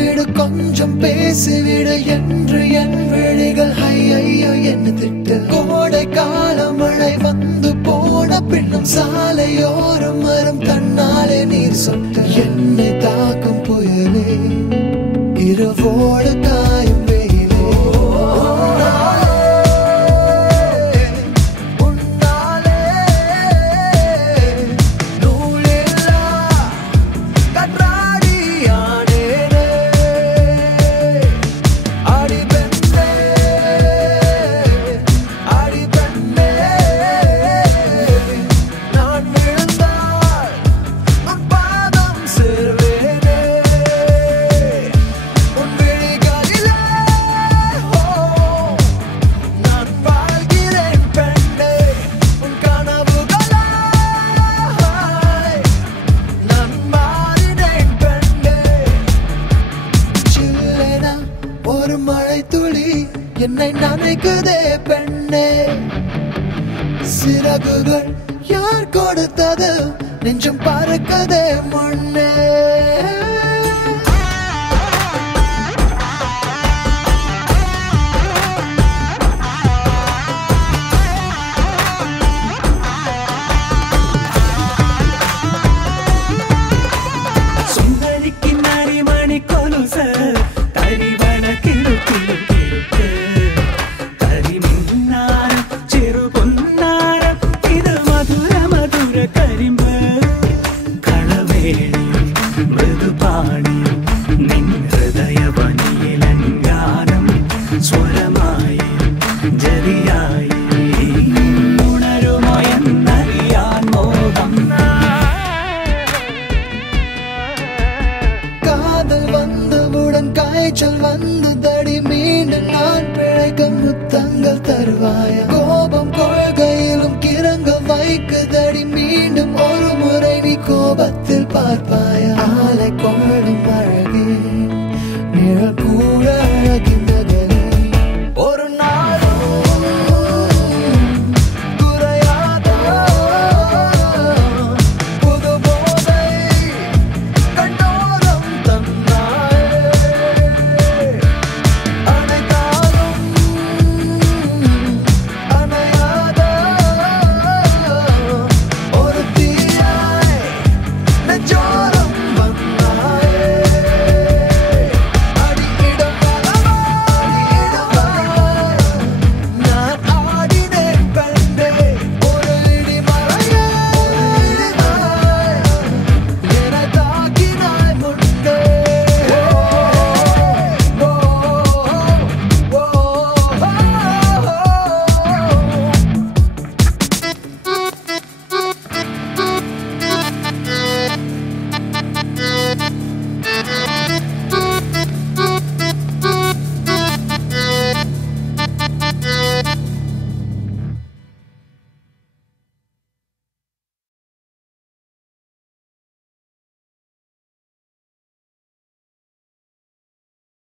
விடு கொஞ்சம் பேசிவிடு என்று என் விழிகள் ஐயோ என்ன திட்டு. கோடை கால மழை வந்து போன பின்னும் சாலையோரம் மரம் தன்னாலே நீர் சொட்டு. என்னை தாக்கும் புயலே இரவோடு காயும் வெயிலே உன்னாலே நூலில்லா கற்றாடியானேனே. அடி பெண்ணே அடி பெண்ணே நான் விழுந்தால் உன் பாதம் சேர்வேனே. உன் விழிகளிலே நான் வாழ்கிறேன் பெண்ணே. உன் கனவுகளாய் நான் மாறினேன் பெண்ணே. சில்லென ஒரு மழை துளி என்னை நனைக்குதே பெண்ணே. சிறகுகள் யார் கொடுத்தது நெஞ்சம் பறக்கதே முன்னே. சுந்தரிக்கு நரிமணி கொலுசு தரிவன கிடு கிடு கிடுக்கு கரிமின்னாரம் சிறு பொன்னாரம் இது மதுர மதுர கரிம்பு களவேணி மிருதுபாணி நின் ഹൃദയവനിയിലങ്കാനം സ്വരമായി ജതിയായി ഉണരുമോ എന്നറിയാൻ മോഹം. காதல் வந்தவுடன் காய்ச்சல் வந்து தடி மீண்டும் நான் பிழைக்க முத்தங்கள் தருவாயா. கோபம் கொள்கையிலும் கிறங்க வைக்க தடி மீண்டும் ஒரு முறை நீ கோபத்தில் பார்ப்பாய்.